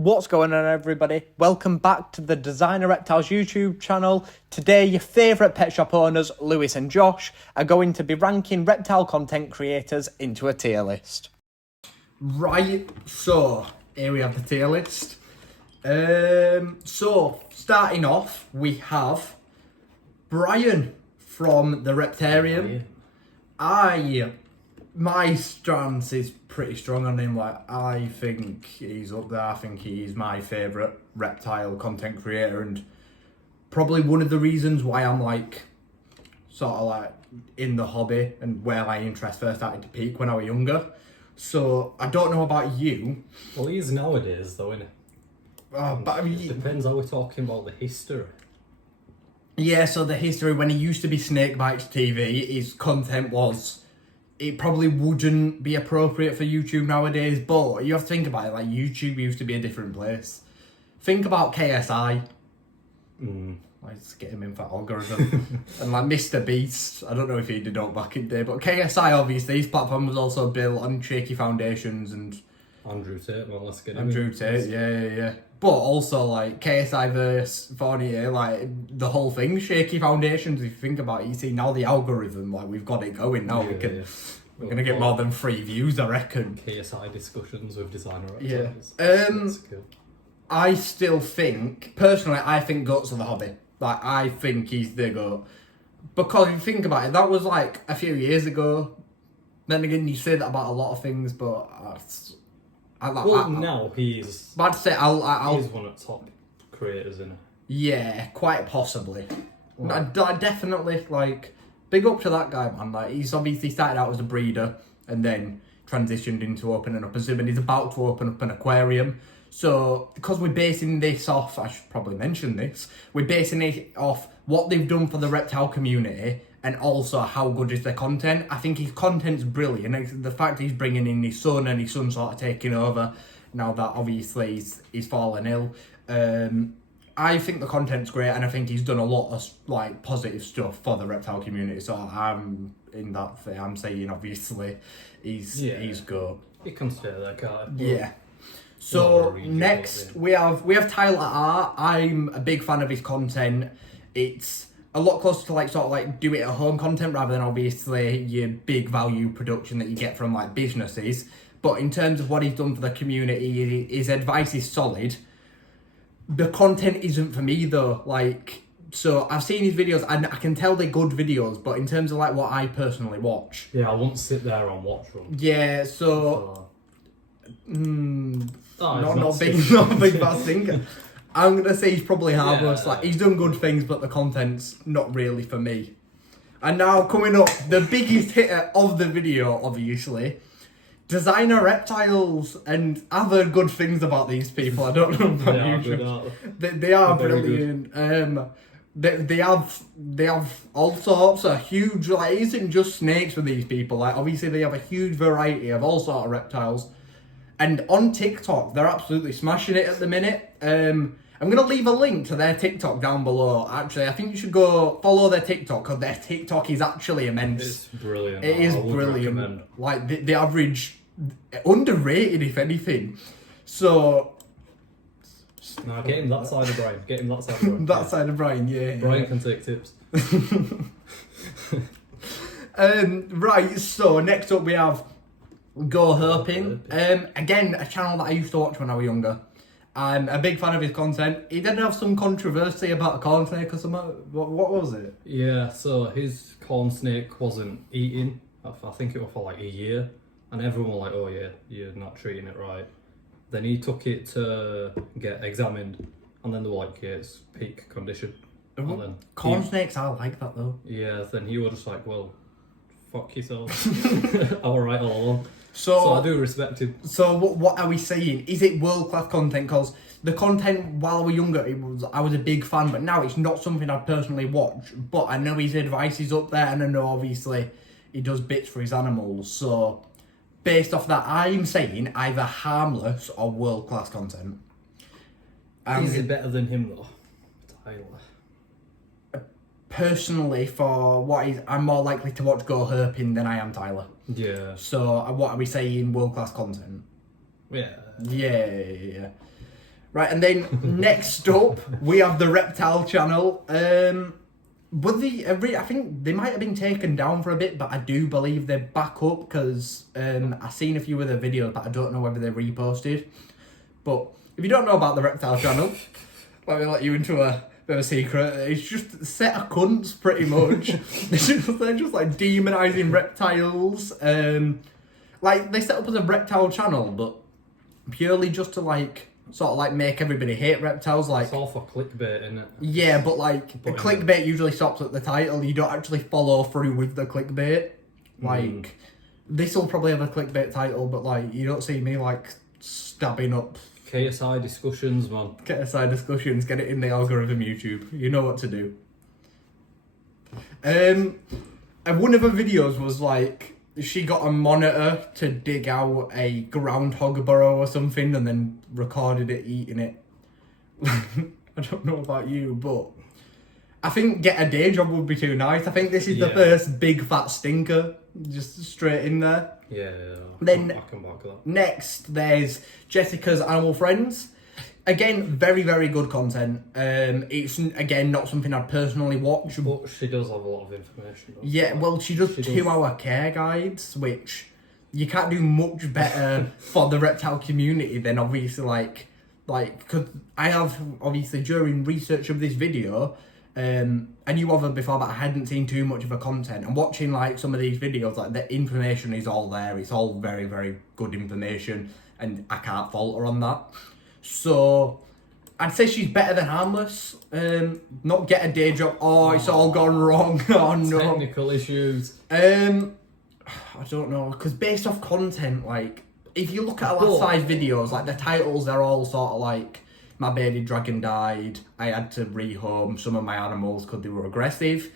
What's going on, everybody? Welcome back to the Designer Reptiles YouTube channel. Today, your favourite pet shop owners, Lewis and Josh, are going to be ranking reptile content creators into a tier list. Right, so here we have the tier list. So starting off, we have Brian from the Reptarium. My stance is pretty strong on him. Like, I think he's up there. I think he's my favourite reptile content creator, and probably one of the reasons why I'm sort of in the hobby and where my interest first started to peak when I was younger. So I don't know about you. Well, he is nowadays, though, isn't it? But I mean, it depends how we're talking about the history. Yeah, so the history, when he used to be Snakebites TV, his content was... It probably wouldn't be appropriate for YouTube nowadays, but you have to think about it, like, YouTube used to be a different place. Think about KSI. Let's get him in for algorithm. And Mr. Beast, I don't know if he did up back in the day, but KSI, obviously, his platform was also built on shaky foundations and... Andrew Tate, well, let's get him Andrew Tate, yeah. But also, KSI versus Fournier, the whole thing, shaky foundations, if you think about it, you see now the algorithm, we've got it going now, we're going to get more than 3 views, I reckon. KSI discussions with designer reptiles. That's cool. I still think, personally, I think Guts of the hobby. I think he's the GOAT. Because if you think about it, that was a few years ago. Then again, you say that about a lot of things, but... now he's... I'd say he's one of the top creators, isn't he? Yeah, quite possibly. I definitely, big up to that guy, man. He's obviously started out as a breeder and then transitioned into opening up a zoo, and he's about to open up an aquarium. So, because we're basing this off, I should probably mention this, we're basing it off what they've done for the reptile community and also how good is their content. I think his content's brilliant. The fact he's bringing in his son and his son sort of taking over now that obviously he's fallen ill. I think the content's great, and I think he's done a lot of positive stuff for the reptile community. So I'm in that thing. I'm saying obviously he's good. He can stay there, can't he? Yeah. So next we have Tyler R. I'm a big fan of his content. It's a lot closer to do it at home content rather than obviously your big value production that you get from businesses. But in terms of what he's done for the community, his advice is solid. The content isn't for me though. So I've seen his videos and I can tell they're good videos, but in terms of what I personally watch. Yeah, I won't sit there and watch them. Yeah, so not big fast thinker. I'm going to say he's probably harmless. He's done good things, but the content's not really for me. And now coming up, the biggest hitter of the video, obviously, Designer Reptiles, and I've heard good things about these people. I don't know about you. They are brilliant. They have all sorts of huge, it isn't just snakes with these people. Obviously they have a huge variety of all sorts of reptiles. And on TikTok, they're absolutely smashing it at the minute. I'm going to leave a link to their TikTok down below. Actually, I think you should go follow their TikTok, because their TikTok is actually immense. It's brilliant. It is brilliant. The average, underrated if anything. So... Nah, get him that side of Brian. Get him that side of Brian. That side of Brian, yeah. Brian can take tips. Right, so next up we have... Go Herping. Again, a channel that I used to watch when I was younger. I'm a big fan of his content. He did have some controversy about a corn snake or something. What was it? Yeah, so his corn snake wasn't eating. I think it was for a year. And everyone was like, oh yeah, you're not treating it right. Then he took it to get examined. And then they were like, yeah, it's peak condition. And then corn snakes are like that though. Yeah, then he was just like, well, fuck yourself. I was right all along. So I do respect him. So what are we saying? Is it world-class content? Because the content while I was younger, I was a big fan, but now it's not something I personally watch. But I know his advice is up there, and I know obviously he does bits for his animals. So based off that, I'm saying either harmless or world-class content. Is it better than him though, Tyler? Personally, for what is, I'm more likely to watch Go Herping than I am Tyler. Yeah. So what are we saying? World class content. Yeah. Yeah. Right, and then next up we have the Reptile channel. But I think they might have been taken down for a bit, but I do believe they're back up because I've seen a few of their videos, but I don't know whether they're reposted. But if you don't know about the Reptile channel, let me let you into a bit of a secret. It's just a set of cunts, pretty much. they're just like demonising reptiles. Like they set up as a reptile channel, but purely just to like sort of like make everybody hate reptiles. Like it's all for clickbait, isn't it? Yeah, but like the clickbait usually stops at the title. You don't actually follow through with the clickbait. Like this will probably have a clickbait title, but like you don't see me like stabbing up. KSI discussions, man. KSI discussions, get it in the algorithm YouTube. You know what to do. And one of her videos was like she got a monitor to dig out a groundhog burrow or something and then recorded it eating it. I don't know about you, but I think get a day job would be too nice. I think this is the first big fat stinker, just straight in there. Yeah. Then I can back that. Next, there's Jessica's Animal Friends. Again, very, very good content. It's, again, not something I'd personally watch. But she does have a lot of information. Yeah, well, she does 2-hour care guides, which you can't do much better for the reptile community than obviously like, because I have, obviously, during research of this video, I knew of her before, but I hadn't seen too much of her content. And watching like some of these videos, like the information is all there. It's all very, very good information, and I can't fault her on that. So I'd say she's better than Harmless. Not get a day job. Oh, it's all gone wrong. Oh no. Technical issues. I don't know, because based off content, like if you look at her last 5 videos, like the titles, they're all sort of like, my baby dragon died, I had to rehome some of my animals because they were aggressive.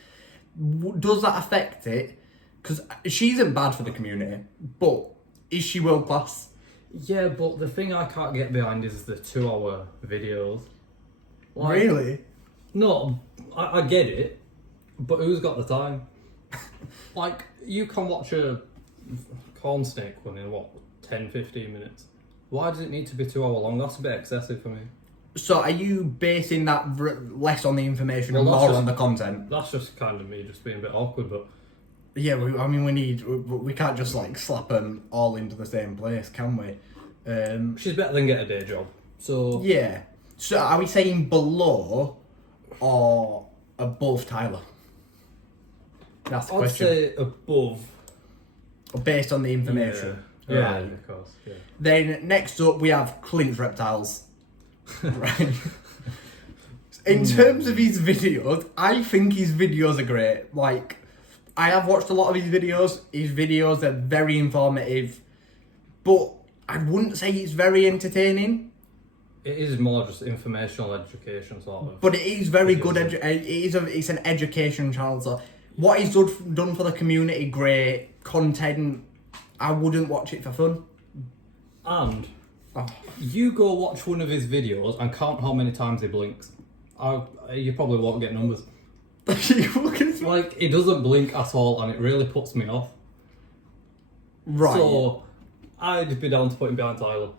Does that affect it? Because she isn't bad for the community, but is she world class? Yeah, but the thing I can't get behind is the 2-hour videos. Like, Really? No, I get it, but who's got the time? Like, you can watch a corn snake one in, 10-15 minutes? Why does it need to be 2 hour long? That's a bit excessive for me. So are you basing that less on the information and more on the content? That's just kind of me just being a bit awkward, but... Yeah, we can't just like slap them all into the same place, can we? She's better than get a day job, so... Yeah. So are we saying below or above Tyler? That's the question. I'd say above. Based on the information. Yeah, of course. Yeah. Then next up we have Clint's Reptiles. Right. In terms of his videos, I think his videos are great. Like, I have watched a lot of his videos. His videos are very informative, but I wouldn't say it's very entertaining. It is more just informational education sort of. But it is very good. It's an education channel. So what he's done for the community, great content. I wouldn't watch it for fun. And you go watch one of his videos and count how many times he blinks. You probably won't get numbers. Like, he doesn't blink at all, and it really puts me off. Right. So I'd be down to put him behind Tyler.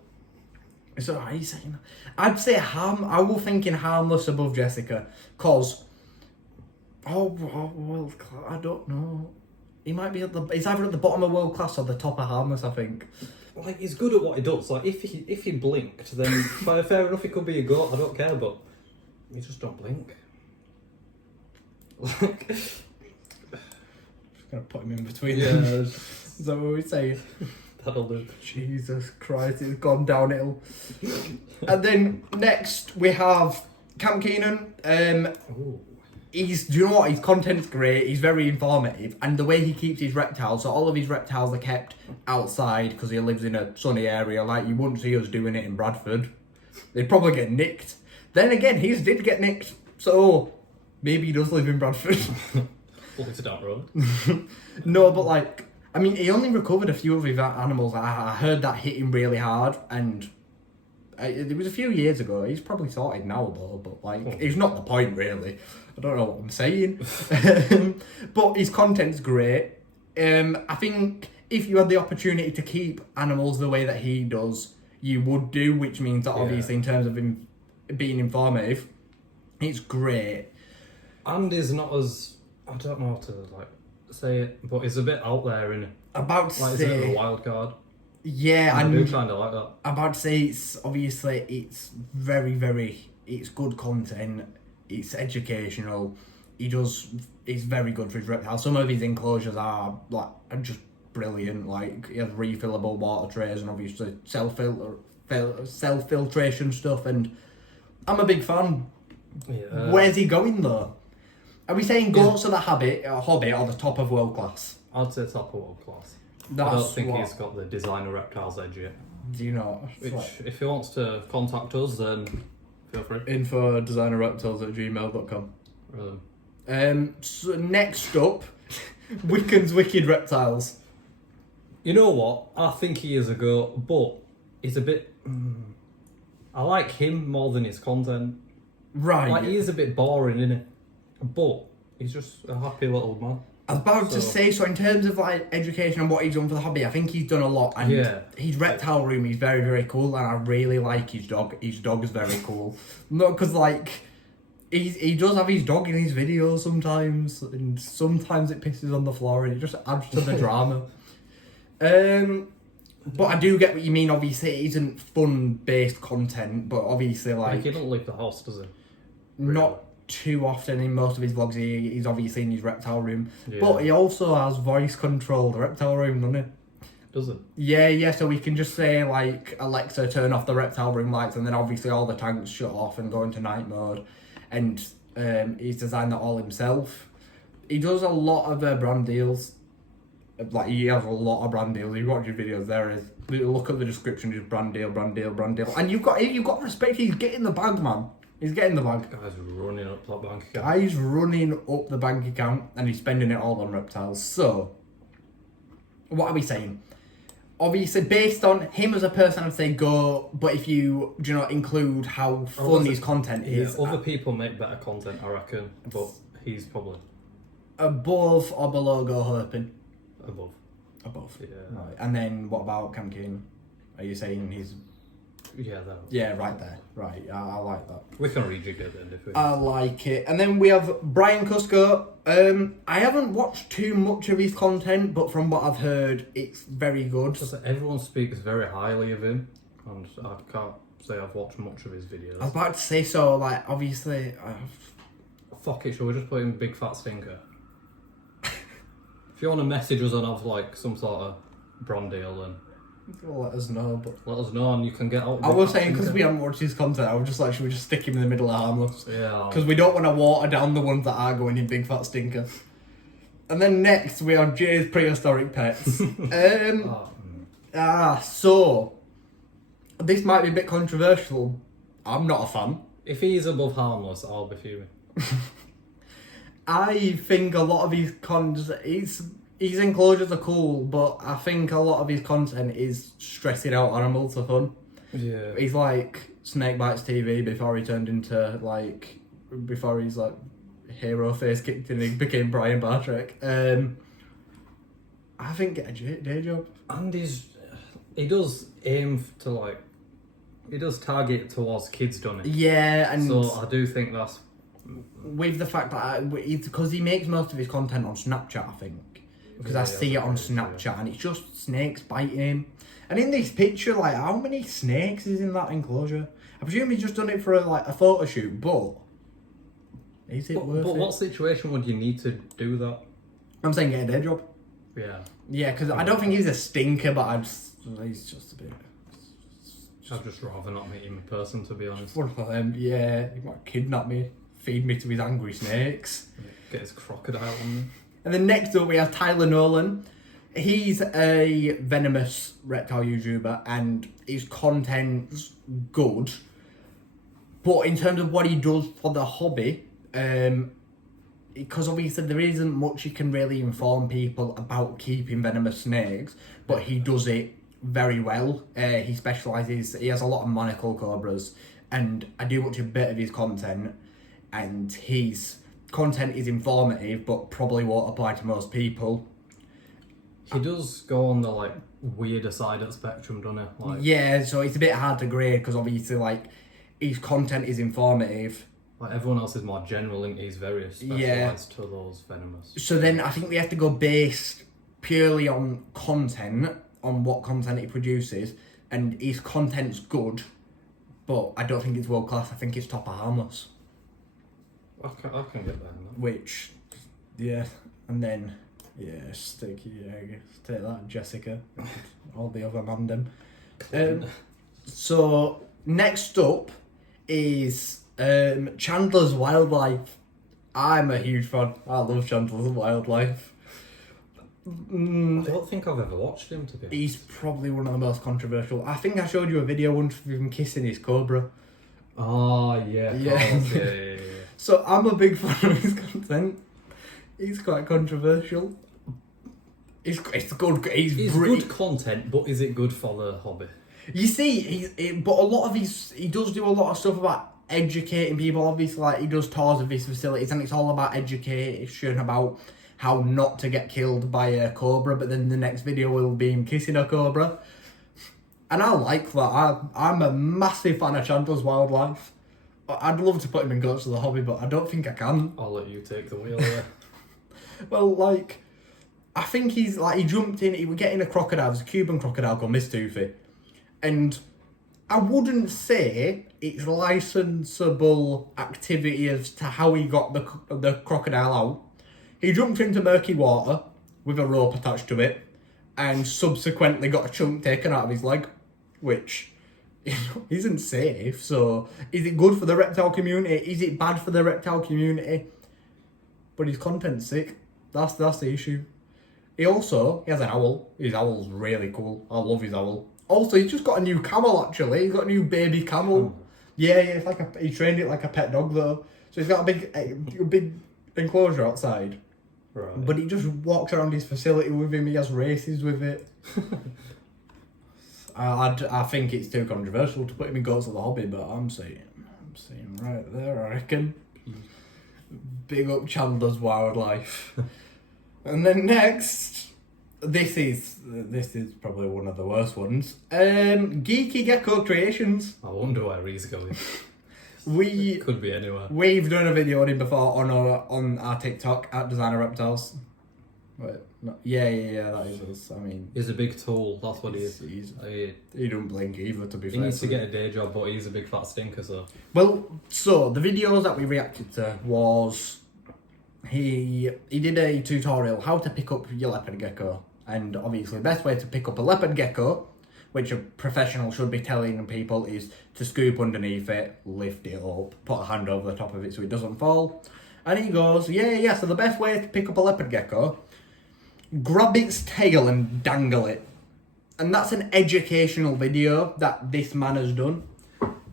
So are you saying? I'd say I was thinking Harmless above Jessica, cause world class. I don't know. He might be he's either at the bottom of world class or the top of Harmless, I think. Like, he's good at what he does. Like, if he blinked, then fair enough, he could be a goat. I don't care, but he just don't blink. Like, just gonna put him in between. Yeah. Is that what we're saying? That'll do. Jesus Christ, it's gone downhill. And then next we have Cam Keenan. Ooh. Do you know what? His content's great. He's very informative, and the way he keeps his reptiles. So all of his reptiles are kept outside because he lives in a sunny area. Like, you wouldn't see us doing it in Bradford. They'd probably get nicked. Then again, his did get nicked, so maybe he does live in Bradford. Well, it's down the road. No, but like, I mean, he only recovered a few of his animals. I heard that hit him really hard, and it was a few years ago. He's probably sorted now, though, but like, it's not the point, really. I don't know what I'm saying. But his content's great. I think if you had the opportunity to keep animals the way that he does, you would do, which means that obviously in terms of being informative, it's great. And is not as, I don't know how to like say it, but it's a bit out there, innit? About to Like, it's a bit of a say, wild card. yeah, And I do kind of like that. About to say it's obviously it's very, very, it's good content. It's educational. He's very good for his reptile. Some of his enclosures are just brilliant. Like he has refillable water trays and obviously self-filtration stuff. And I'm a big fan. Yeah. Where's he going though? Are we saying goats are the hobby or the top of world class? I'd say top of world class. That's I don't think what, he's got the designer reptiles edge yet. do you know? Which, if he wants to contact us, then feel free. info@designerreptiles@gmail.com. So next up, Wiccan's Wicked Reptiles. You know what? I think he is a goat, but he's a bit. I like him more than his content. Right. Like, he is a bit boring, isn't he? But he's just a happy little man. I was about to say, so in terms of like education and what he's done for the hobby, I think he's done a lot. And his reptile room is very, very cool, and I really like his dog. His dog is very cool. Not because like he does have his dog in his videos sometimes, and sometimes it pisses on the floor, and it just adds to the drama. But I do get what you mean. Obviously, it isn't fun-based content, but obviously, like he don't leave the house, does he? Not too often in most of his vlogs. He's obviously in his reptile room, Yeah. but he also has voice control the reptile room, doesn't he? Does it? Yeah. So we can just say like, Alexa, turn off the reptile room lights, and then obviously all the tanks shut off and go into night mode. And he's designed that all himself. He does a lot of brand deals. Like he has a lot of brand deals. You watch his videos, there is. Look at the description, just brand deal. And you've got to respect. He's getting the bag, man. He's getting the bag. Guy's running up that bank account. Guy's running up the bank account and he's spending it all on reptiles. So, what are we saying? Obviously, based on him as a person, I'd say go. But if you do not include how fun his content is, Other people make better content, I reckon. But he's probably above or below go herping. above. Above. Yeah. Right. And then what about Cam King? Are you saying he's... Yeah, that. Yeah, right there. Right, I like that. We can rejig it then if we... I like it. And then we have Brian Cusco. I haven't watched too much of his content, but from what I've heard, it's very good. Just that everyone speaks very highly of him, and I can't say I've watched much of his videos. I was about to say so, like, obviously... Fuck it, shall we just put in Big Fat Stinker? If you want to message us and have, like, some sort of brand deal, then... Let us know, but... Let us know and you can get out. I was saying, because we haven't watched his content, I was just like, should we just stick him in the middle of harmless? Yeah. Because we don't want to water down the ones that are going in Big Fat Stinker. And then next, we have Jay's Prehistoric Pets. So... This might be a bit controversial. I'm not a fan. If he's above harmless, I'll be fuming. I think a lot of his his enclosures are cool, but I think a lot of his content is stressing out animals for fun. Yeah. He's like Snake Bites TV before he turned into like, before he's like hero face kicked in and he became Brian Bartrek. I think get a day job. And he does aim to like, he does target towards kids, doesn't he? Yeah, and so I do think that's... With the fact that because he makes most of his content on Snapchat, I think, because I see it on Snapchat and it's just snakes biting him. And in this picture, like, how many snakes is in that enclosure? I presume he's just done it for a photo shoot, but is it worth it? But what situation would you need to do that? I'm saying get a day job. Yeah. Yeah, because I don't think he's a stinker, but he's just a bit... I'd just rather not meet him in person, to be honest. One of them, yeah, he might kidnap me, feed me to his angry snakes. Get his crocodile on me. And then next up we have Tyler Nolan. He's a venomous reptile YouTuber and his content's good. But in terms of what he does for the hobby, because obviously there isn't much he can really inform people about keeping venomous snakes, but he does it very well. He specialises, he has a lot of monocle cobras, and I do watch a bit of his content, and his content is informative, but probably won't apply to most people. He does go on the like weirder side of the spectrum, doesn't he? Like, Yeah, so it's a bit hard to grade because obviously like his content is informative. like everyone else is more general, and he's very specialised to those venomous. So then I think we have to go based purely on content, on what content he produces, and his content's good, but I don't think it's world class. I think it's top of harmless. I can get behind that. Which, yeah, and then sticky. Yeah, I guess take that, Jessica. All the other mandem. So next up is Chandler's Wildlife. I'm a huge fan. I love Chandler's Wildlife. I don't think I've ever watched him, to be honest. He's probably one of the most controversial. I think I showed you a video once of him kissing his cobra. Oh, yeah. Yeah. Yeah. So I'm a big fan of his content. He's quite controversial. It's good. It's good content, but is it good for the hobby? You see, but a lot of he does do a lot of stuff about educating people. Obviously, like he does tours of his facilities, and it's all about education about how not to get killed by a cobra. But then the next video will be him kissing a cobra, and I like that. I'm a massive fan of Chandler's Wildlife. I'd love to put him in Goats of the Hobby, but I don't think I can. I'll let you take the wheel there. Well, like, I think he jumped in, he was getting a crocodile, it was a Cuban crocodile called Miss Toothy. And I wouldn't say it's licensable activity as to how he got the crocodile out. He jumped into murky water with a rope attached to it and subsequently got a chunk taken out of his leg, which isn't safe. So, is it good for the reptile community? Is it bad for the reptile community? But his content's sick. That's the issue. He has an owl. His owl's really cool. I love his owl. Also, he's just got a new camel, actually. He's got a new baby camel. Yeah, it's like he trained it like a pet dog, though. So he's got a big enclosure outside. Right. But he just walks around his facility with him. He has races with it. I think it's too controversial to put him in Goats of the Hobby, but I'm saying right there, I reckon. Big up Chandler's Wildlife. And then next, this is probably one of the worst ones. Geeky Gecko Creations. I wonder where he's going. We could be anywhere. We've done a video on him before on our TikTok at Designer Reptiles. Wait, no, yeah, that is us. I mean, he's a big tool. That's what he is. He don't blink either. To be fair, he needs to get a day job, but he's a big fat stinker. So the videos that we reacted to was he did a tutorial how to pick up your leopard gecko, and obviously the best way to pick up a leopard gecko, which a professional should be telling people, is to scoop underneath it, lift it up, put a hand over the top of it so it doesn't fall. And he goes, yeah, so the best way to pick up a leopard gecko, grab its tail and dangle it. And that's an educational video that this man has done.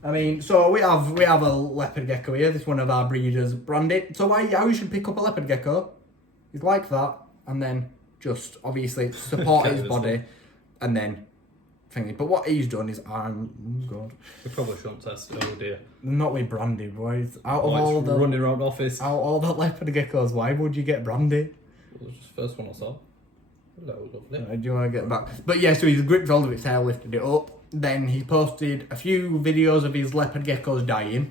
I mean, so we have a leopard gecko here. This one of our breeders branded. So how you should pick up a leopard gecko is like that, and then just obviously support his body, and then thingy. But what he's done is, God. We probably shouldn't test it. Oh dear. Not with brandy, boys. Out of all the running around office. Out of all the leopard geckos, why would you get brandy? It was just the first one I saw. That was lovely. Do you want to get back? But yeah, so he's gripped hold of its tail, lifted it up. Then he posted a few videos of his leopard geckos dying.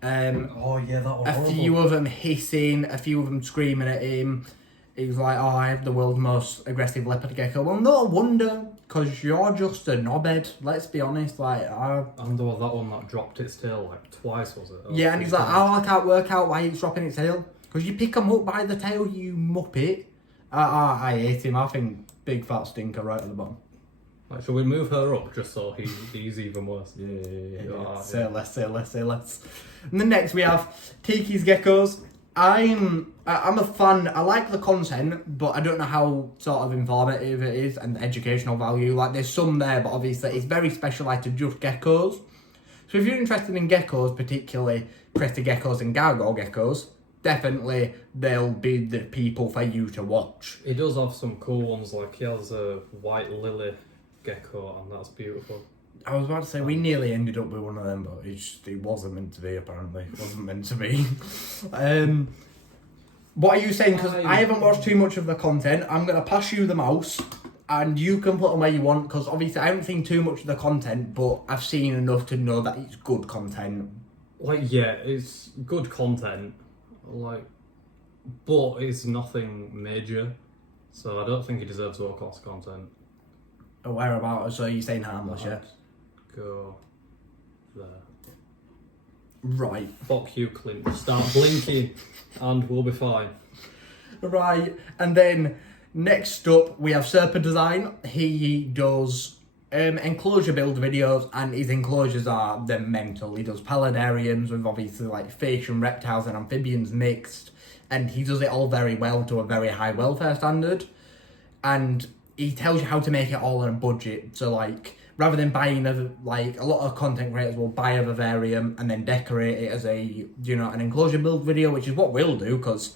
Oh yeah, that was a horrible. few of them hissing, a few of them screaming at him. He was like, I have the world's most aggressive leopard gecko. Well, no wonder, because you're just a knobhead, let's be honest. And there was that one that dropped its tail like twice, was it? Yeah, and he's like, I can't work out why it's dropping its tail. Because you pick them up by the tail, you muppet. I hate him. I think big fat stinker right at the bottom. Like, shall we move her up just so he's even worse? Yeah. Say less. And then next we have Tiki's Geckos. I'm a fan. I like the content, but I don't know how sort of informative it is and the educational value. Like, there's some there, but obviously it's very specialised to just geckos. So if you're interested in geckos, particularly crested geckos and gargoyle geckos, definitely they'll be the people for you to watch. He does have some cool ones, like he has a white lily gecko, and that's beautiful. I was about to say, we nearly ended up with one of them, but it wasn't meant to be, apparently. It wasn't meant to be. What are you saying? Because I- I haven't watched too much of the content. I'm going to pass you the mouse and you can put them where you want. Because obviously I haven't seen too much of the content, but I've seen enough to know that it's good content. Like, yeah, it's good content, like, but it's nothing major, so I don't think he deserves world-class content. Whereabouts? So you're saying harmless, yeah? Go there. Right. Fuck you, Clint. Start blinking and we'll be fine. Right. And then next up, we have Serpent Design. He does enclosure build videos, and his enclosures are they're mental. He does paludariums with obviously like fish and reptiles and amphibians mixed, and he does it all very well to a very high welfare standard. And he tells you how to make it all on a budget. So like, rather than buying a lot of content creators will buy a vivarium and then decorate it as a an enclosure build video, which is what we'll do, because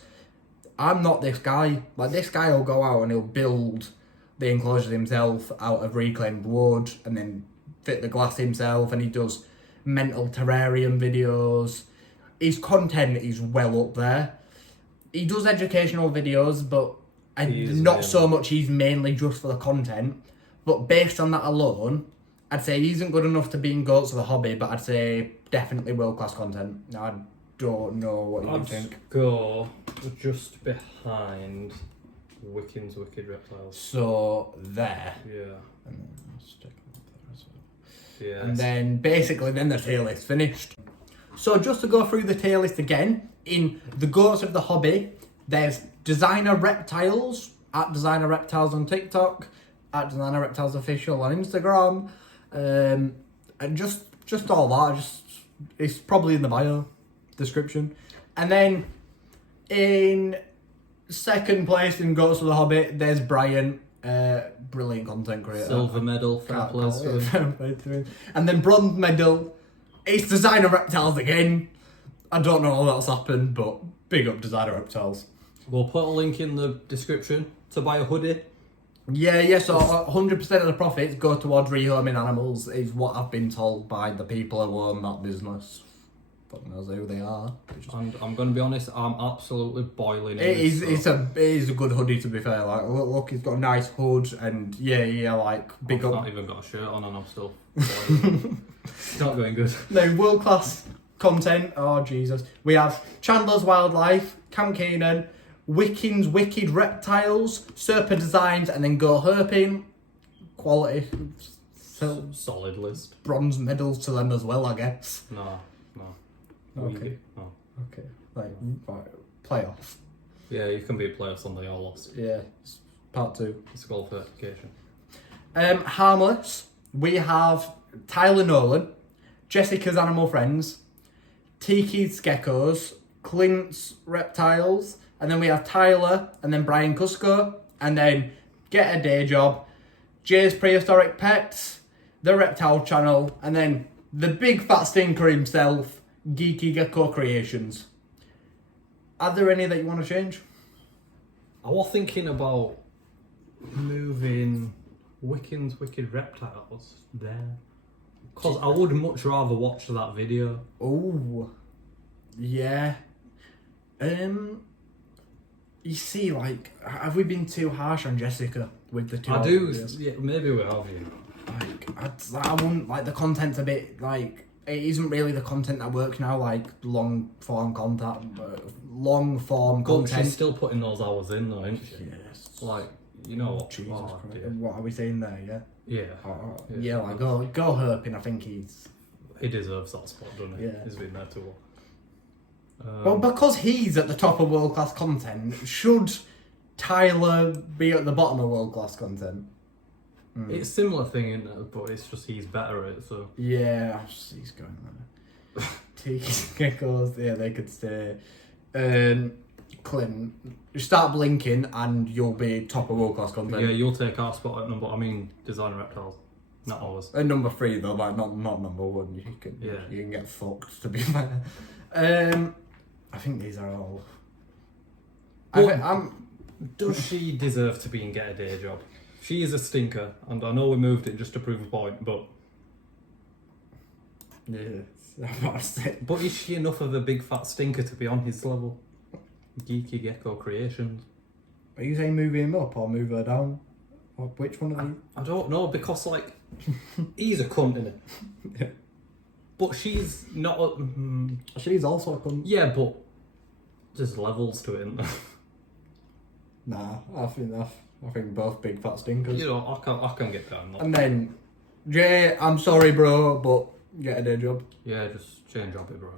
I'm not this guy. Like, this guy will go out and he'll build the enclosures himself out of reclaimed wood and then fit the glass himself, and he does mental terrarium videos. His content is well up there. He does educational videos, but not so much. He's mainly just for the content. But based on that alone, I'd say he isn't good enough to be in Goats of the Hobby, but I'd say definitely world-class content. I don't know what you think. Go just behind Wiccan's Wicked Reptiles. So, there. Yeah. And then I'll stick it up there as well. Yeah. And then basically then the tier list finished. So just to go through the tier list again, in the Goats of the Hobby, there's Designer Reptiles, at Designer Reptiles on TikTok, at Designer Reptiles Official on Instagram, and just all that. It's probably in the bio description. And then in second place in Goats of the Hobby, there's Brian, brilliant content creator. Silver medal, fair play to him. And then bronze medal, it's Designer Reptiles again. I don't know how that's happened, but big up Designer Reptiles. We'll put a link in the description to buy a hoodie. Yeah, so 100% of the profits go towards rehoming animals, is what I've been told by the people who own that business. Fuck knows who they are. And I'm going to be honest, I'm absolutely boiling. It is a good hoodie, to be fair. Like, look, it's got a nice hood, and like big I've up. not even got a shirt on, and I'm still boiling. It's not going good. No, world class content. Oh Jesus, we have Chandler's Wildlife, Camp Keenan, Wiccan's Wicked Reptiles, Serpent Designs, and then Go Herping. Quality. So Solid list. bronze medals to them as well, I guess. No. Okay. No. Okay. Right. Playoff. Yeah, you can be a player Sunday or lost. Yeah. Part 2. It's a goal for education. Harmless. We have Tyler Nolan, Jessica's Animal Friends, Tiki's Geckos, Clint's Reptiles, and then we have Tyler, and then Brian Cusco, and then Get a Day Job, Jay's Prehistoric Pets, the Reptile Channel, and then the big fat stinker himself, Geeky Gecko Creations. Are there any that you want to change? I was thinking about moving Wiccan's Wicked Reptiles there. Because I would much rather watch that video. Oh, yeah. You see, like, have we been too harsh on Jessica with the two? I do, videos? yeah, maybe we have, you. Like, I wouldn't, like, the content's a bit, like, it isn't really the content that works now, like, long form content. But she's still putting those hours in though, isn't she? Yes. Like, you know what? Jesus Oh, Christ. dear. What are we saying there, yeah? Yeah. Yeah, like, go Herping, I think he's... He deserves that spot, doesn't he? Yeah. He's been there too long. Well, because he's at the top of world-class content, should Tyler be at the bottom of world-class content? It's a similar thing, isn't it? But it's just he's better at it, so... Yeah, he's going there. Tiki's Geckos, yeah, they could stay. Clint, you start blinking and you'll be top of world-class content. Yeah, you'll take our spot at number... I mean, Designer Reptiles. Not ours. And number 3 though, like not number 1. You can get fucked, to be fair. I think these are all. Does she deserve to be in Get a Day Job? She is a stinker, and I know we moved it just to prove a point, but... Yeah, I'm about to say. But is she enough of a big fat stinker to be on his level? Geeky Gecko Creations. Are you saying move him up or move her down? Or which one of these? I don't know, because, like, he's a cunt, innit? Yeah. But she's not a... She's also a cunt. Yeah, but there's levels to it, isn't there? Nah, I think both big fat stinkers. You know, I can get down that. And then, Jay, I'm sorry, bro, but get a day job. Yeah, just change job it, bro.